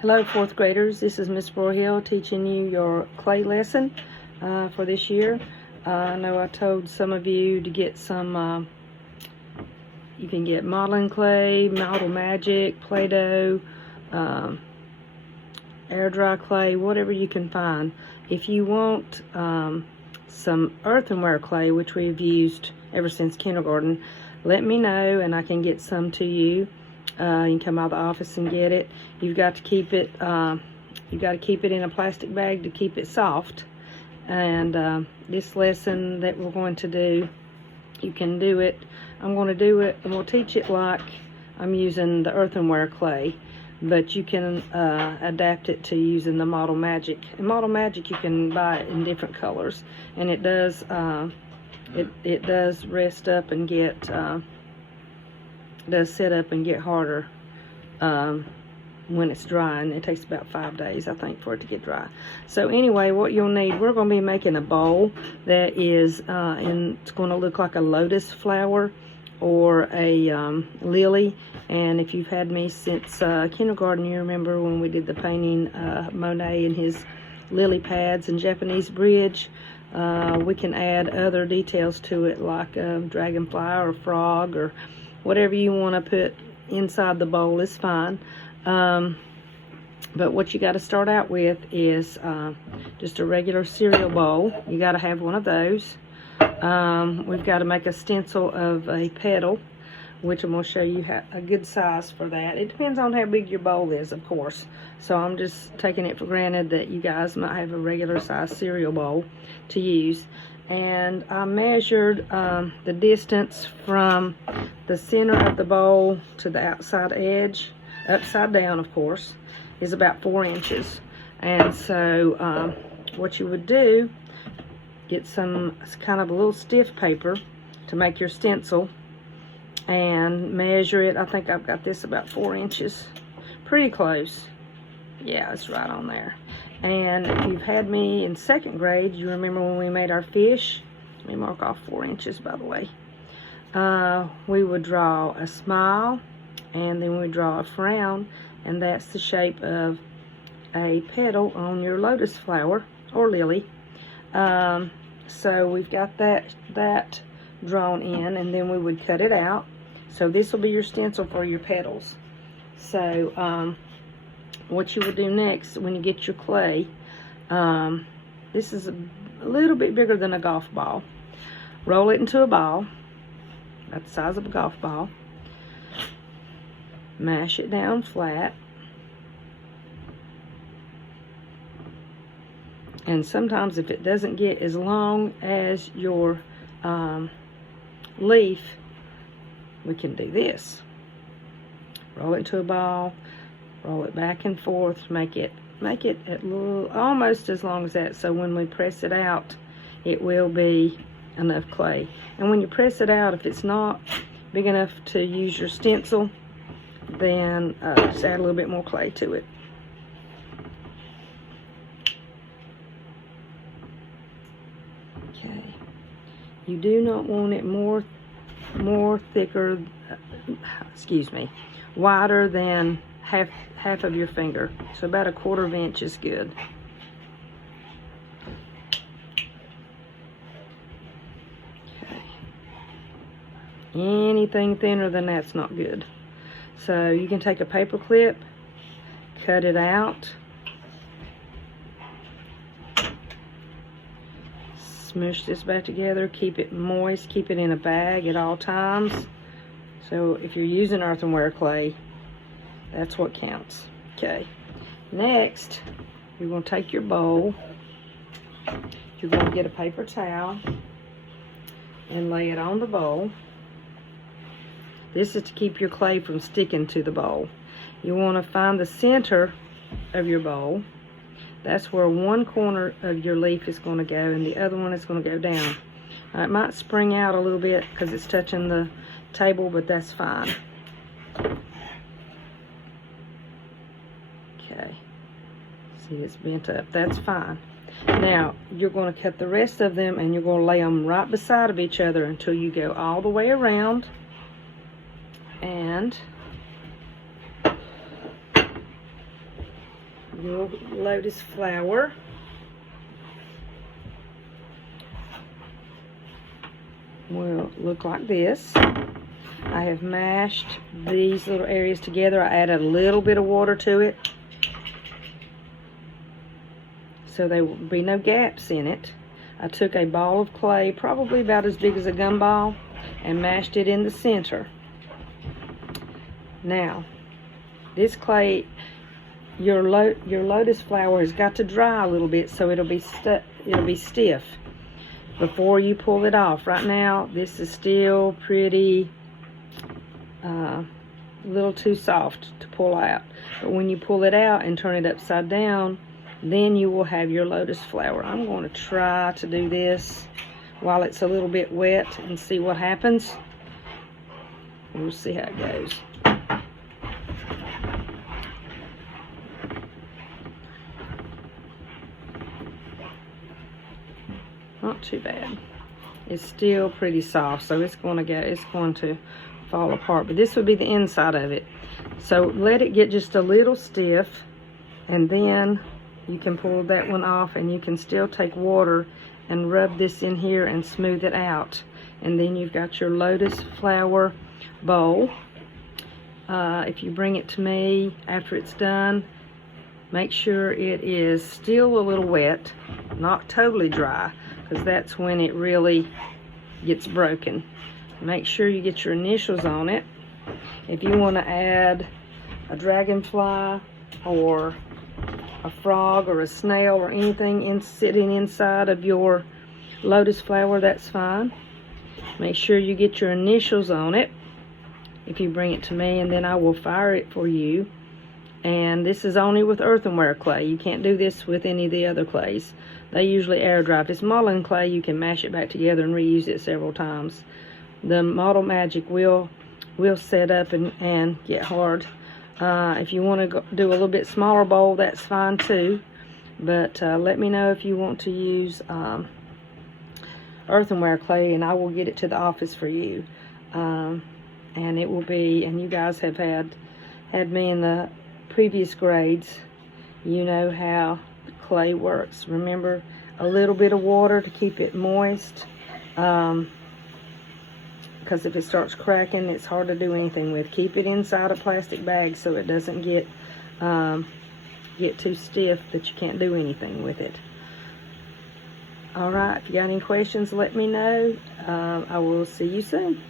Hello, fourth graders. This is Miss Broyhill teaching you your clay lesson for this year. I know I told some of you to get some, you can get modeling clay, Model Magic, Play-Doh, air dry clay, whatever you can find. If you want some earthenware clay, which we've used ever since kindergarten, let me know and I can get some to you. You can come out of the office and get it. You've got to keep it. You've got to keep it in a plastic bag to keep it soft. And this lesson that we're going to do, you can do it. I'm going to do it, and we'll teach it like I'm using the earthenware clay, but you can adapt it to using the Model Magic. And Model Magic, you can buy it in different colors, and it does it does rest up and get. Does set up and get harder when it's dry, and it takes about 5 days, I think, for it to get dry. So anyway, what you'll need, we're going to be making a bowl that is it's going to look like a lotus flower or a lily. And if you've had me since kindergarten, you remember when we did the painting Monet and his lily pads and Japanese bridge. We can add other details to it, like a dragonfly or a frog or whatever you want to put inside the bowl is fine. But what you got to start out with is just a regular cereal bowl. You got to have one of those. We've got to make a stencil of a petal, which I'm going to show you a good size for that. It depends on how big your bowl is, of course. So I'm just taking it for granted that you guys might have a regular size cereal bowl to use. And I measured the distance from the center of the bowl to the outside edge, upside down of course, is about 4 inches. And so what you would do, get some kind of a little stiff paper to make your stencil and measure it. I think I've got this about 4 inches, pretty close. Yeah, it's right on there. And if you've had me in 2nd grade, you remember when we made our fish. Let me mark off 4 inches, by the way. We would draw a smile, and then we draw a frown, and that's the shape of a petal on your lotus flower or lily. So we've got that drawn in, and then we would cut it out. So this will be your stencil for your petals. So what you would do next when you get your clay, this is a little bit bigger than a golf ball. Roll it into a ball about the size of a golf ball. Mash it down flat. And sometimes if it doesn't get as long as your leaf, we can do this. Roll it into a ball. Roll it back and forth, make it at almost as long as that, so when we press it out, it will be enough clay. And when you press it out, if it's not big enough to use your stencil, then just add a little bit more clay to it. Okay. You do not want it more thicker, wider than half of your finger. So about a 1/4 inch is good. Okay. Anything thinner than that's not good. So you can take a paper clip, cut it out, smush this back together, keep it moist, keep it in a bag at all times. So if you're using earthenware clay, that's what counts. Okay. Next, you're going to take your bowl. You're going to get a paper towel and lay it on the bowl. This is to keep your clay from sticking to the bowl. You want to find the center of your bowl. That's where one corner of your leaf is going to go, and the other one is going to go down. Now, it might spring out a little bit because it's touching the table, but that's fine. Okay, see, it's bent up. That's fine. Now you're going to cut the rest of them, and you're going to lay them right beside of each other until you go all the way around. And your Lotus flour. Will look like this. I have mashed these little areas together. I added a little bit of water to it so there will be no gaps in it. I took a ball of clay, probably about as big as a gumball, and mashed it in the center. Now, this clay, your Lotus flour has got to dry a little bit so it'll be stiff before you pull it off. Right now, this is still pretty a little too soft to pull out. But when you pull it out and turn it upside down, then you will have your Lotus flour. I'm going to try to do this while it's a little bit wet and see what happens. We'll see how it goes. Not too bad. It's still pretty soft, so it's going to fall apart. But this would be the inside of it. So let it get just a little stiff, and then you can pull that one off, and you can still take water and rub this in here and smooth it out. And then you've got your Lotus flour bowl. If you bring it to me after it's done, make sure it is still a little wet, not totally dry, because that's when it really gets broken. Make sure you get your initials on it. If you want to add a dragonfly or a frog or a snail or anything sitting inside of your Lotus flour, that's fine. Make sure you get your initials on it if you bring it to me, and then I will fire it for you. And this is only with earthenware clay. You can't do this with any of the other clays. They usually air dry. If it's modeling clay, you can mash it back together and reuse it several times. The Model Magic will set up and get hard. If you want to do a little bit smaller bowl, that's fine too. But let me know if you want to use earthenware clay, and I will get it to the office for you. And it will be, and you guys have had me in the previous grades. You know how the clay works. Remember, a little bit of water to keep it moist. Because if it starts cracking, it's hard to do anything with. Keep it inside a plastic bag so it doesn't get too stiff that you can't do anything with it. Alright, if you got any questions, let me know. I will see you soon.